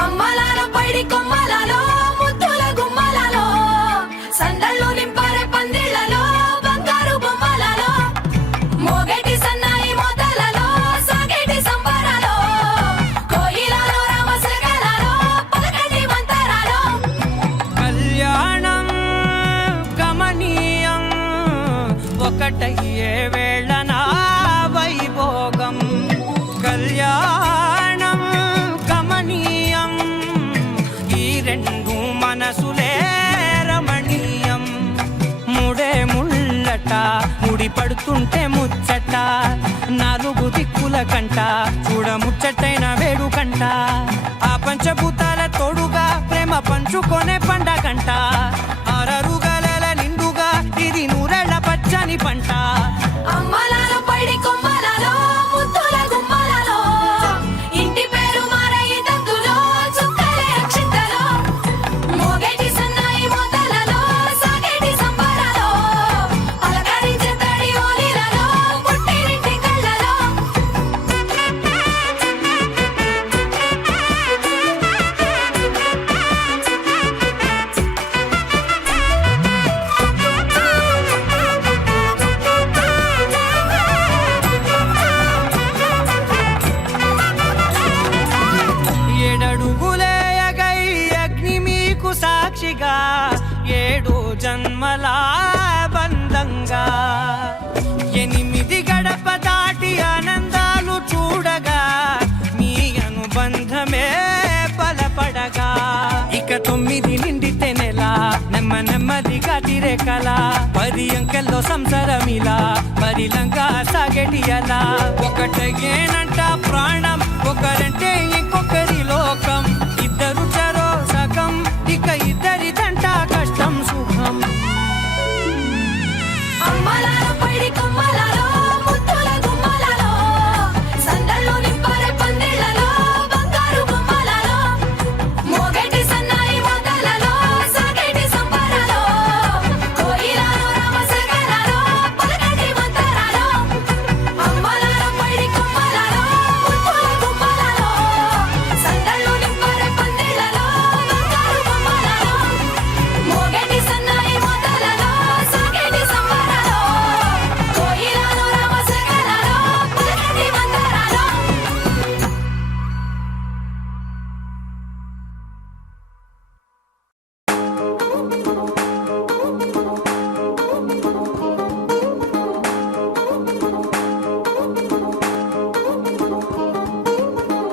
అమ్మలాల పైడి కొమ్మలలో ముద్దుల గుమ్మలలో సందళ్ళు నింపారే పందిళ్లలో బంగారు బొమ్మలలో మోగేటి సన్నాయి మోతలలో సాగేటి సంబరాలో కోయిలలో రామశకలలో పలకటి మంతరాలో కళ్యాణం గమనీయం ఒకటయ్యే వేళ నా వైభోగం కళ్యాణం గమనీయం ఈ రెండు మనసులే రమణీయం ముడే ముళ్ళట ముడి పడుతుంటే ముచ్చట నాలుగు దిక్కుల కంట చూడ ముచ్చటైన వేడుకంట ఆ పంచభూతాల తోడుగా ప్రేమ పంచుకొనే పండగంట ఆరరుగల నిండుగా ఇది నూరెళ్ళ పచ్చని పంట అమ్మలాల పైడి కొమ్మలలో ముద్దుల గుమ్మలలో ఇంటి పేరు మారయి తందులో చుక్కలే అక్షింతలో మోగేటి సన్నాయి మోతలలో సాగేటి సంబరాలో పలకరించే తడి ఓలిలలో పుట్టినింటి కళ్ళలో ఏడడుగులేయగై అగ్ని మీకు సాక్షిగా ఏడు జన్మల బంధంగా ఎనిమిది గడప దాటి ఆనందాలు చూడగా మీ అనుబంధమే బలపడగా ఇక 9 నిండితే నెల నెమ్మదిగా తిరేకల 10 అంకెల్లో సంసారమిలా పరిలంగా సాగేటి అలా ఒకటేనంట ప్రాణం ఒకరంటే ఇంకొకరి లోకం ఇద్దరు చరో సగం ఇక ఇద్దరిదంట కష్టం సుఖం అమ్మలాల పైడి కొమ్మలలో ముద్దుల గుమ్మలలో సందళ్ళు నింపారే పందిళ్లలో బంగారు బొమ్మలలో మోగేటి సన్నాయి మోతలలో సాగేటి సంబరాలో కోయిలలో రామశకలలో పలకటి మంతరాలో అమ్మలాల పైడి కొమ్మలలో ముద్దుల గుమ్మలలో సందళ్ళు నింపారే పందిళ్లలో బంగారు బొమ్మలలో మోగేటి సన్నాయి మోతలలో సాగేటి సంబరాలో కోయిలలో రామశకలలో పలకటి మంతరాలో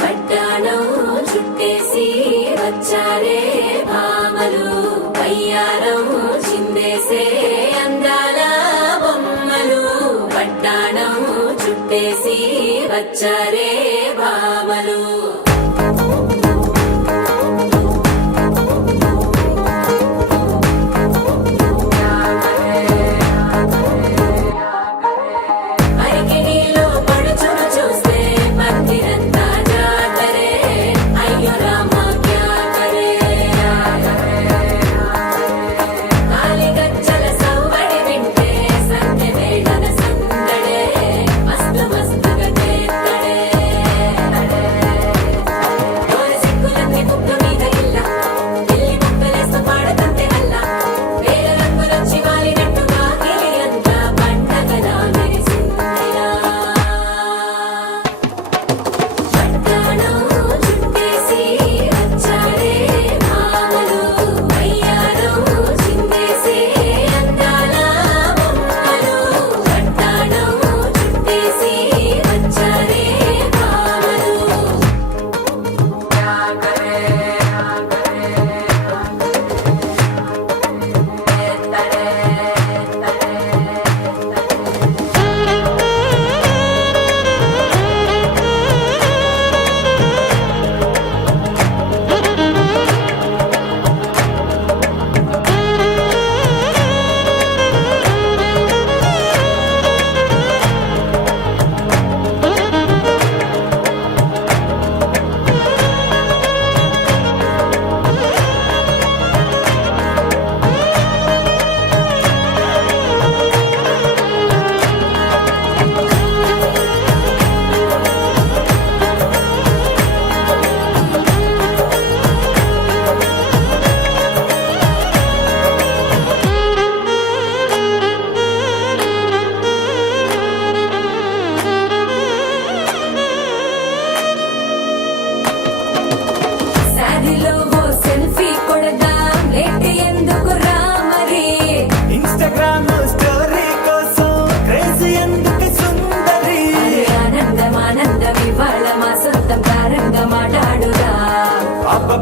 పట్టాణం చుట్టేసి వచ్చారే భామలు పయ్యారం చిందేసే అందాల బొమ్మలు పట్టాణం చుట్టేసి వచ్చారే భామలు అరికిణీలో పడుచును చూస్తే పందిరంతా జాతరే అయ్యో రామ క్యా కరే కాలిగజ్జల సవ్వడి వింటే సంధ్య వేళన సందడే మస్తు మస్తుగా చేత్తడే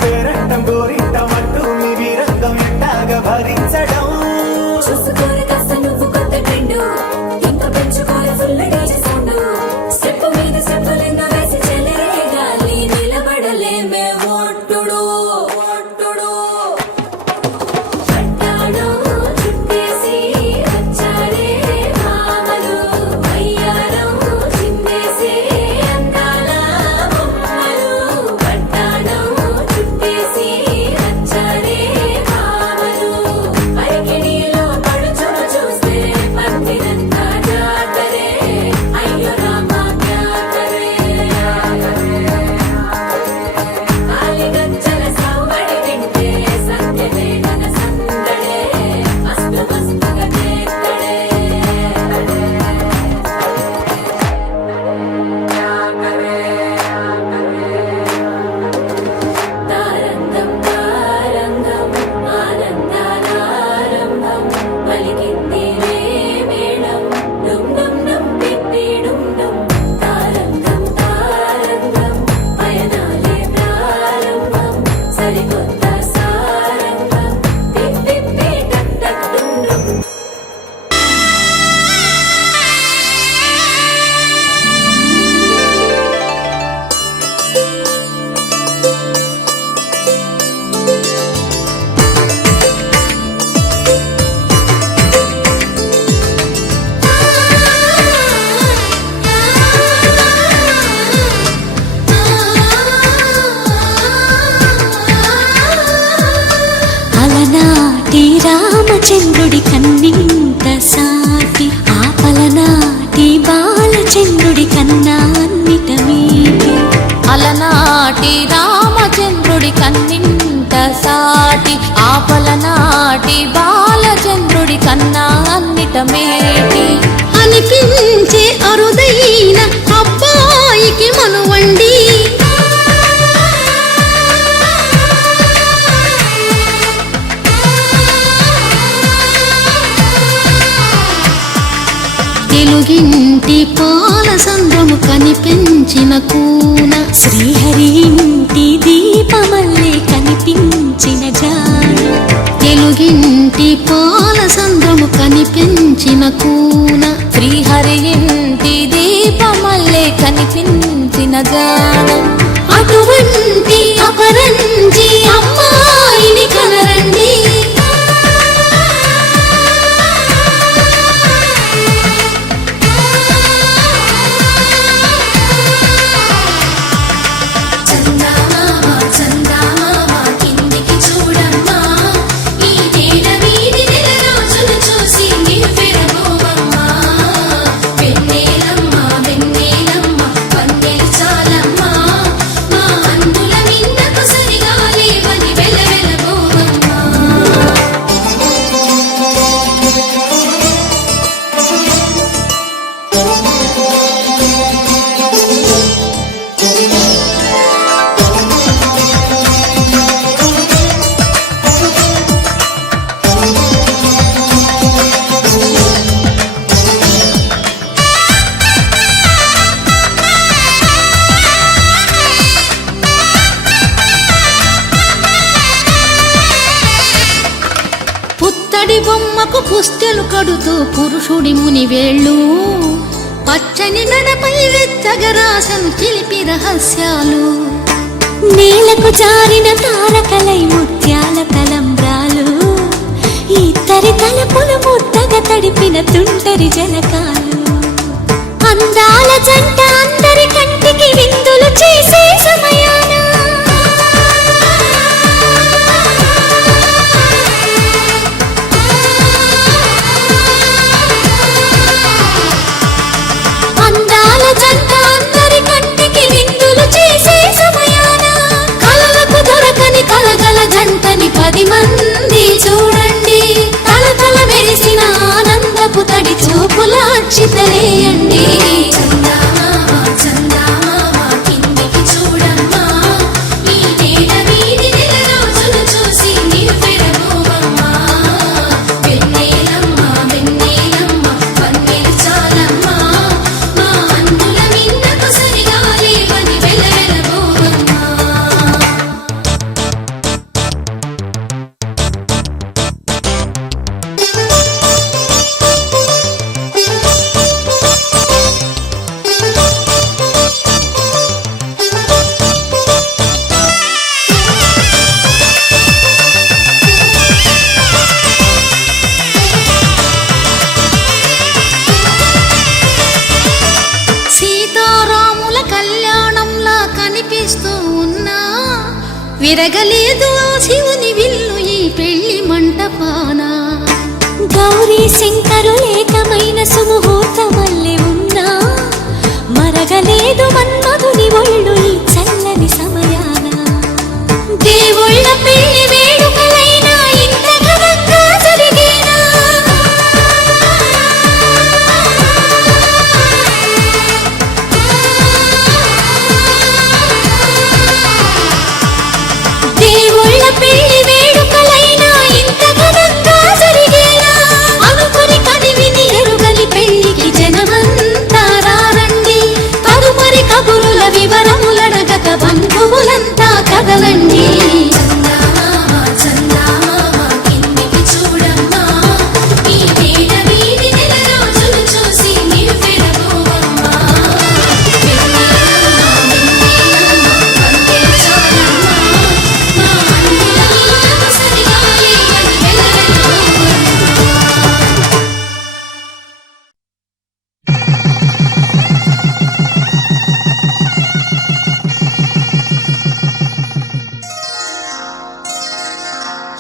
పేరంటం గోరింటం అంటూ మీ వీరంగం ఎట్టాగా భరించడం చూసుకోరు కాస్త నువ్వు కొత్త ట్రెండ్ ఇంకా పెంచుకోరు ఫుల్ డీజే సౌండ్ స్టెప్ మీద స్టెప్పులెన్నో వేసి చెలరేగాలి నిలబడలేమే ఒట్టుడు పట్టాడు చుట్టేసి వచ్చారే భామలు వయ్యారం చిందేసే అందాల బొమ్మలు పట్టాడు చుట్టేసి వచ్చారే భామలు అరికిణీలో పడుచును చూస్తే పందిరంతా జాతరే అయ్యో రామా క్యా కరే కాలిగజ్జల సవ్వడి వింటే సంధ్యవేళన సందడే మస్తు మస్తుగా చేత్తడే తారంగం తారంగం ఆనందానారంభం పలికింది రే మేళం డుమ్ డుమ్ డుమ్ పిప్పి డుమ్ డుమ్ తారంగం తారంగం పయనాలే ప్రారంభం సరికొత్త సారంగం పిప్పి టక్ టక్ డుమ్ డుమ్ అలనాటి రామచంద్రుడి కన్నింత సాటి ఆపలనాటి బాలచంద్రుడి కన్నా అన్నిట మీటి అలనాటి రామచంద్రుడి కన్నింత సాటి ఆపలనాటి బాలచంద్రుడి కన్నా అన్నిట మేటి అనిపించే అరుదైన అబ్బాయికి మనువండి తెలుగింటి పాల సంద్రము కనిపించిన కూన శ్రీహరి ఇంటి దీపమల్లే కనిపించిన జాడ తెలుగింటి పాల సంద్రము కనిపించిన కూన శ్రీహరి ఇంటి దీపమల్లే కనిపించిన జాడ అటువంటి అపరంజి అమ్మాయిని కనరండి చందమామ చందమామ కిందికి చూడమ్మా ఈ నేల మీది నెల రోజులు చూసి నివ్వెరబోవమ్మా వెన్నెలమ్మ వెన్నెలమ్మ వన్నెలు చాలమ్మా మా అందుల మిన్నకు సరిగా లేవని వెలవెలబోవమ్మా పుత్తడి బొమ్మకు పుస్తెలు కడుతూ పురుషుడి ముని వేళ్ళు పచ్చని నడపై వెచ్చగరాసను చిలిపి రహస్యాలు నేలకు జారిన తారకలై ముత్యాల తలంబ్రాలు ఇద్దరి తలపులు ముద్దగా తడిపిన తుంటరి జలకాలు అందాల జంట అందరి కంటికి విందులు చేసే సమయాన అందాల జంట అందరి కంటికి విందులు చేసే సమయాన కలలకు దొరకని కలగల జంటని 10 మంది చూడండి తల మెరిసిన ఆనందపు తడి చూపుల అచ్చితలేయండి చందమామ చందమామ కిందికి చూడమ్మా ఈ నేల మీది నెల రోజులు చూసి నివ్వెరబోవమ్మా వెన్నెలమ్మ వెన్నెలమ్మ వన్నెలు చాలమ్మా మా అందుల మిన్నకు సరిగా లేవని వెలవెలబోవమ్మా విరగలేదు ఆ శివుని విల్లు ఈ పెళ్లి మంటపాన. గౌరీ శంకరు ఏకమైన సుముహూర్తమల్లె ఉన్నా మరగలేదు మన్మధుని ఒళ్ళు ఈ చల్లని సమయాన. దేవుళ్ళ పెళ్లి వేడుకలైనా ఇంత ఘనంగా జరిగేనా? దేవుళ్ళ పెళ్లి వేడుకలైనా ఇంత ఘనంగా జరిగేనా? అనుకుని కనివిని ఎరుగని పెళ్లికి జనమంతా రారండి. తదుపరి కబురుల వివరములడగక బంధువులంతా కదలండి. చందమామ చందమామ కిందికి చూడమ్మా, ఈ వేడ వీధి నెల రోజులు చూసి నివ్వెరపోవమ్మా. వెన్నెలమ్మ వందే చాలమ్మా, మా అన్నుల సరిగా లేవని వెల్లవెల్లబోవమ్మా.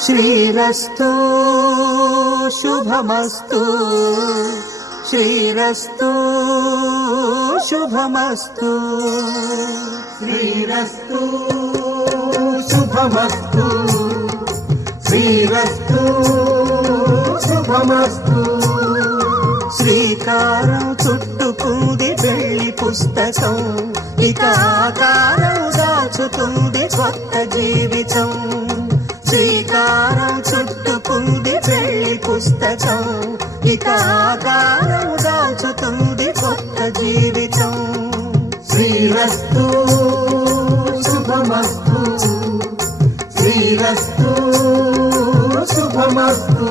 శ్రీరస్తు శుభమస్తు, శ్రీరస్తు శుభమస్తు, శ్రీరస్తు శుభమస్తు, శ్రీరస్తు శుభమస్తు. శ్రీకారం చుట్టుకుంది పెళ్లి పుస్తకం, ఇక ఆకారం దాచుతుంది కొత్త జీవితం. శ్రీకారం చుట్టుకుంది పెళ్లి పుస్తకం, ఇక ఆకారం దాచుతుంది కొత్త జీవితం. శ్రీరస్తు శుభమస్తు, శ్రీరస్తు శుభమస్తు.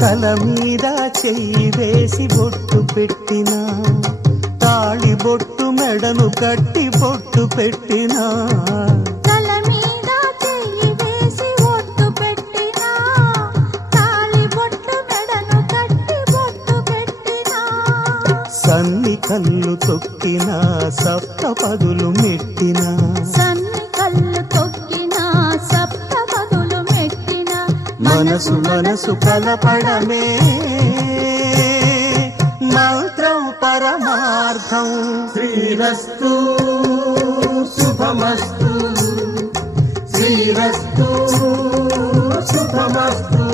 తల మీద చెయ్యి వేసి బొట్టు పెట్టినా, తాళి బొట్టు మెడను కట్టి బొట్టు పెట్టినా, తల మీద చెయ్యి వేసి ఒట్టు పెట్టినా, తాళి బొట్టు మెడను కట్టి బొట్టు పెట్టినా, సన్ని కళ్ళు తొక్కినా సప్త పదులు మెట్టినా, సన్ని కళ్ళు తొక్కినా సప్త పదులు మెట్టినా, మనసు మనసు కలపడమే మంత్రం పరమార్థం. శ్రీరస్తు శుభమస్తు, శ్రీరస్తు శుభమస్తు.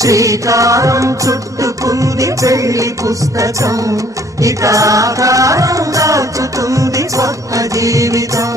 శ్రీకారం చుట్టుకుంది పెళ్లి పుస్తకం, ఇక ఆకారం దాచుతుంది కొత్త జీవితం.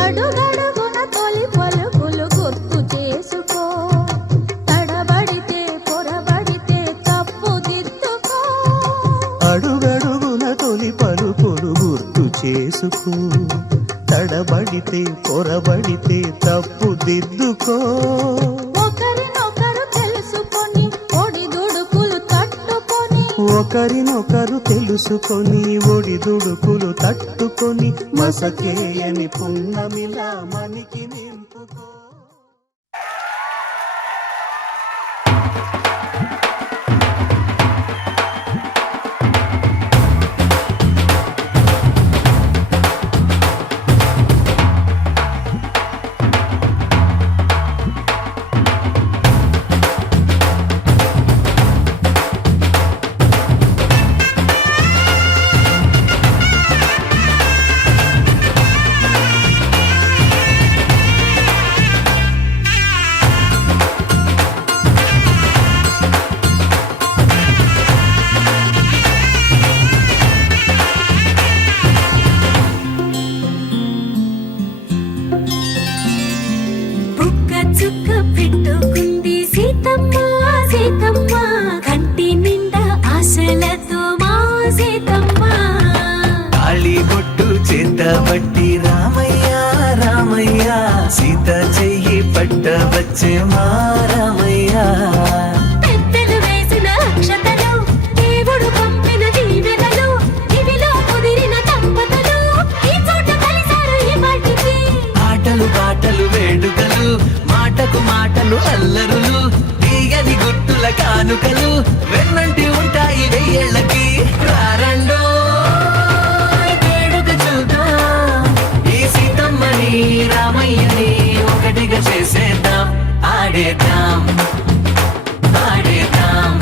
అడుగడుగున తొలి పలుకులు గుర్తు చేసుకో, తడబడితే పొరబడితే తప్పు దిద్దుకో. అడుగడుగున తొలి పలుకులు గుర్తు చేసుకో, తడబడితే పొరబడితే తప్పు దిద్దుకో. ఒకరినొకరు తెలుసుకొని ఒడిదుడుకులు తట్టుకొని, ఒకరినొకరు తెలుసుకొని ఒడిదుడుకులు తట్టుకొని, మసకేయని పున్నమిలా మనికి నింపుకో. వచ్చే మారమయ్యా. పెద్దలు వేసిన అక్షతలు, దేవుడు పంపిన దీవెనలు, ఇవిలో కుదిరిన దంపతులు ఈ చోట కలిసారు ఈ పాటికి. ఆటలు పాటలు వేడుకలు, మాటకు మాటలు అల్లరులు, తీయని గుర్తుల కానుకలు వెన్నంటి ఉంటాయి వెయ్యేళ్ళకి. రారండో వేడుక చూద్దాం, ఈ సీతమ్మని రామయ్యని ఒకటిగా చేసేద్దాం. ఆడేద్దాం ఆడేద్దాం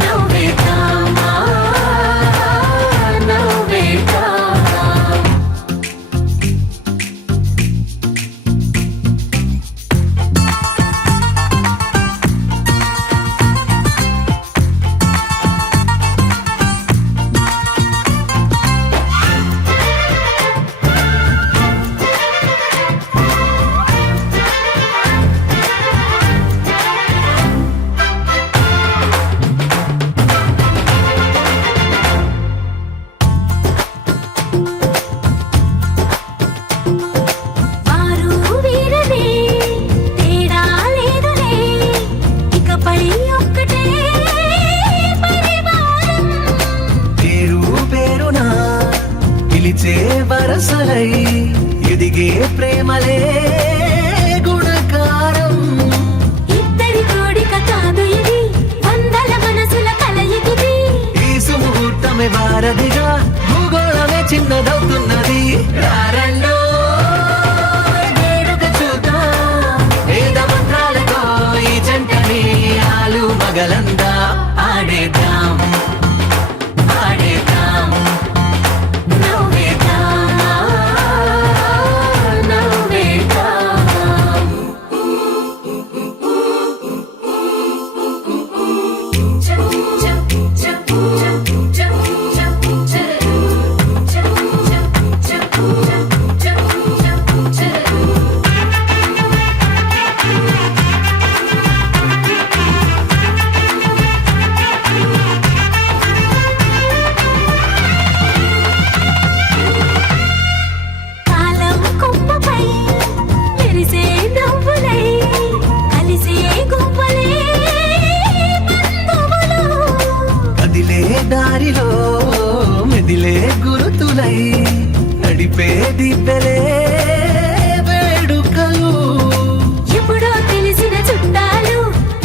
నవ్వేద్దాం నవ్వేద్దాం. వారు వీరనే తేడా లేదులే, ఇకపై ఒక్కటే పరివారం. పేరు పేరునా పిలిచే వరసలై ఎదిగే ప్రేమలే గుణకారం. ఇద్దరి కోడిక కాదు ఇది, వందల మనసుల కలయికిది. ఈ సుముహూర్తమే వారధిగా, భూగోళమే చిన్నదవుతున్నది. రారండో వేడుక చూద్దాం, వేద మంత్రాలతో ఈ జంటని ఆలు మగలందా. ఆడేద్దాం ఆడేద్దాం నవ్వేద్దాం నవ్వేద్దాం. కాలం కొమ్మపై మెరిసే నవ్వులై, కలిసే గువ్వలే బంధువులు. కదిలే దారిలో మెదిలే గురుతులై, నడిపే దివ్వెలే వేడుకలు. ఎప్పుడో తెలిసిన చుట్టాలు,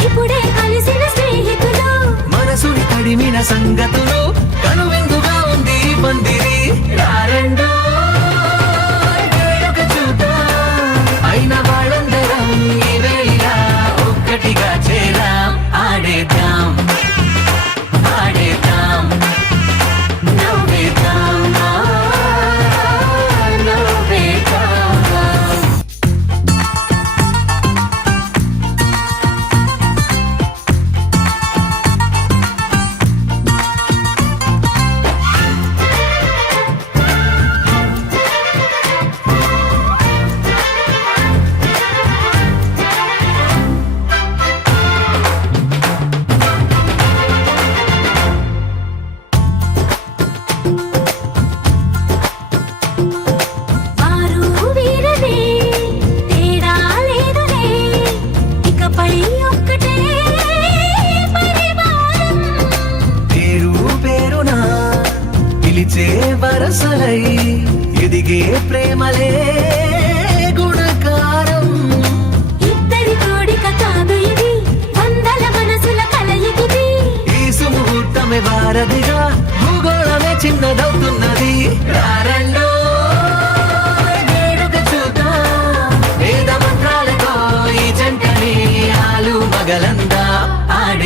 ఇప్పుడే కలిసిన స్నేహితులు. మనసుని తడిమిన సంగతులు, కనువిందుగా ఉంది ఈ పందిరి. రారండో వేడుక చూద్దాం, అయిన వాళ్ళందరం ఈ వేళ ఒక్కటిగా చేరాం. ఆడేద్దాం ఆడేద్దాం నవ్వేద్దాం నవ్వేద్దాం. వారు వీరనే తేడా లేదులే, ఇకపై ఒక్కటే పరివారం. పేరు పేరునా పిలిచే వరసలై ఎదిగే ప్రేమలే గుణకారం. ఇద్దరి కోడిక కాదు ఇది, వందల మనసుల కలయికిది. ఈ సుముహూర్తమే వారధిగా, భూగోళమే చిన్నదవుతున్నది. రారండో వేడుక చూద్దాం, వేద మంత్రాలతో ఈ జంటని ఆలు మగలందా. ఆడే